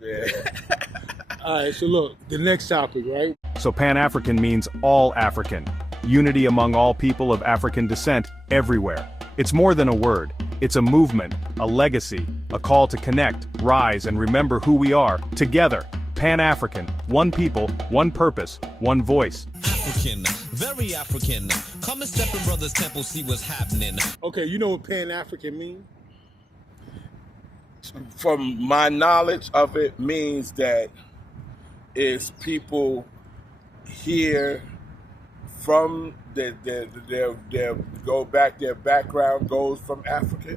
Yeah. All right, so look, the next topic, right? So Pan-African means all African, unity among all people of African descent everywhere. It's more than a word. It's a movement, a legacy, a call to connect, rise, and remember who we are, together. Pan-African, one people, one purpose, one voice. African, very African. Come and step in brother's temple, see what's happening. Okay, you know what Pan-African means? From my knowledge of it, means that it's people here from their go back, their background goes from Africa.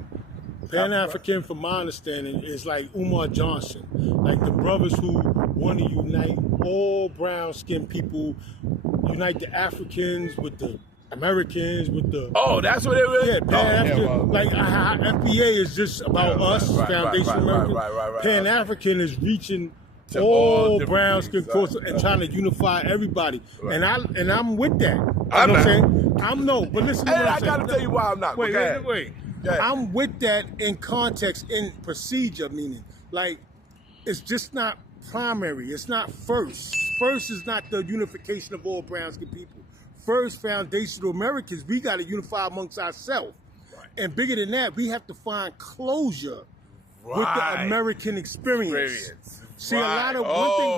Pan-African, from my understanding, is like Umar Johnson, like the brothers who want to unite all brown-skinned people, unite the Africans with the Americans, with the... Oh, that's what it is? Yeah, Pan-African, like how FBA is just about us, Foundation American. Right. Pan-African is reaching to all brown-skinned culture and trying to unify everybody. Right. And I'm with that. You know what I'm saying? But listen to what I'm saying. I gotta tell you why I'm not. Wait. I'm with that in context, in procedure, meaning, like, it's just not primary. It's not first. First is not the unification of all brown-skinned people. First, foundational Americans, we got to unify amongst ourselves. Right. And bigger than that, we have to find closure with the American experience. See, a lot of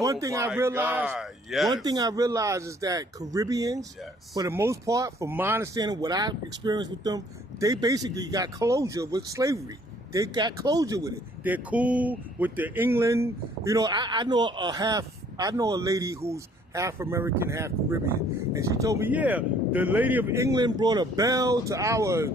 one thing I realized. Yes. One thing I realized is that Caribbeans, for the most part, from my understanding, what I experienced with them, they basically got closure with slavery. They got closure with it. They're cool with the England. You know, I know a lady who's half American, half Caribbean, and she told me, yeah, the lady of England brought a bell to our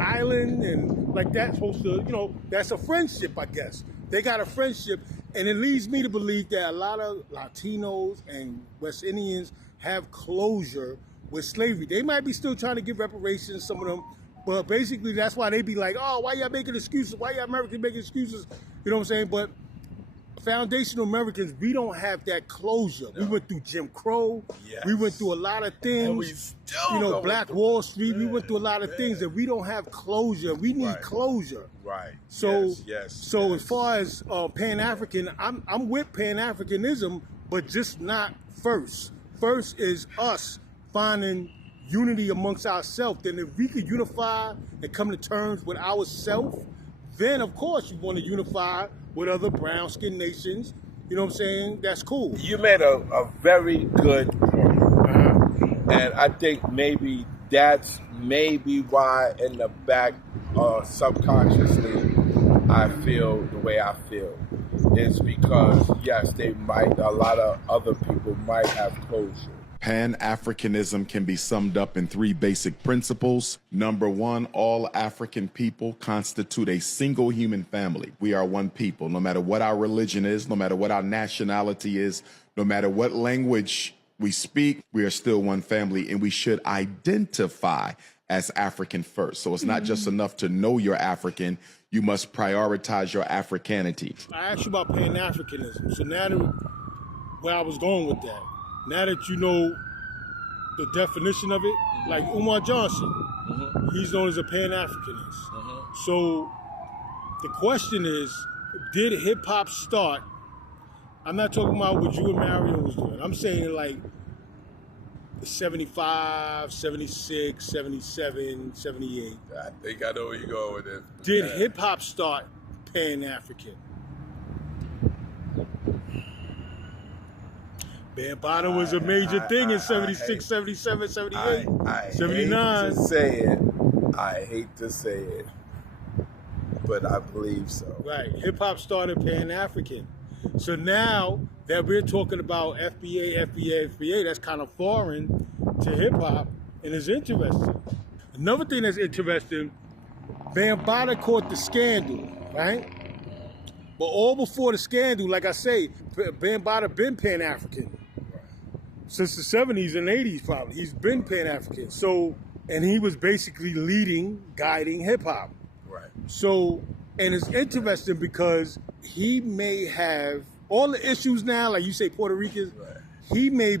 island, and like that's supposed to, you know, that's a friendship, I guess. They got a friendship, and it leads me to believe that a lot of Latinos and West Indians have closure with slavery. They might be still trying to give reparations, some of them, but basically that's why they be like, oh, why y'all making excuses? Why y'all Americans making excuses? You know what I'm saying? But foundational Americans, we don't have that closure. No. We went through Jim Crow. Yes. We went through a lot of things. And we still, you know, Black Wall Street. We went through a lot of things that we don't have closure. We need closure. Right. So, as far as Pan-African, I'm with Pan-Africanism, but just not first. First is us finding unity amongst ourselves. Then if we could unify and come to terms with ourselves, then of course you want to unify with other brown-skinned nations. You know what I'm saying? That's cool. You made a very good point. And I think maybe that's why in the back subconsciously I feel the way I feel. It's because, yes, a lot of other people might have closure. Pan-Africanism can be summed up in three basic principles. Number one, all African people constitute a single human family. We are one people, no matter what our religion is, no matter what our nationality is, no matter what language we speak, we are still one family, and we should identify as African first. So it's not just enough to know you're African, you must prioritize your Africanity. I asked you about Pan-Africanism, so now where I was going with that. Now that you know the definition of it, like Umar Johnson, he's known as a Pan-Africanist. So the question is, did hip-hop start? I'm not talking about what you and Mario was doing. I'm saying like the 75, 76, 77, 78. I think I know where you're going with this. Did hip-hop start Pan-African? Bambaataa was a major thing in 76, 77, 78, 79. I hate to say it, but I believe so. Right. Hip-hop started Pan-African. So now that we're talking about FBA, that's kind of foreign to hip-hop, and it's interesting. Another thing that's interesting, Bambaataa caught the scandal, right? But all before the scandal, like I say, Bambaataa been Pan-African. Since the 70s and 80s probably. He's been Pan-African. So, and he was basically guiding hip-hop. Right. So, and it's interesting because he may have, all the issues now, like you say Puerto Ricans, he may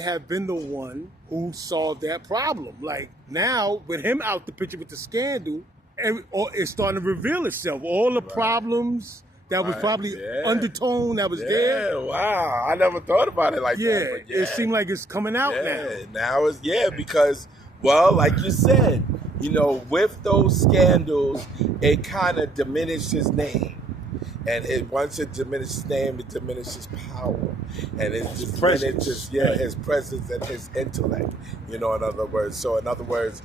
have been the one who solved that problem. Like now, with him out the picture with the scandal, it's starting to reveal itself. All the problems that was probably undertone that was there. Yeah, wow. I never thought about it like that. Yeah, it seemed like it's coming out now. Now it's, because, well, like you said, you know, with those scandals, it kind of diminished his name. And once it diminishes his name, it diminishes power. And it just diminishes, his presence and his intellect, you know, in other words. So in other words,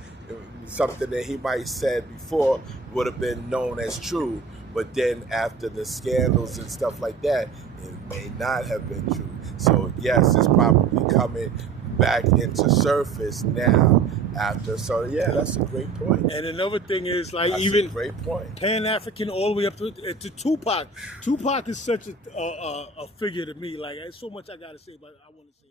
something that he might have said before would have been known as true, but then after the scandals and stuff like that, it may not have been true. So yes, it's probably coming back into surface now after. So yeah, that's a great point. And another thing is, like, that's even a great point. Pan-African all the way up to Tupac. Tupac is such a figure to me. Like, there's so much I gotta say, but I want to say.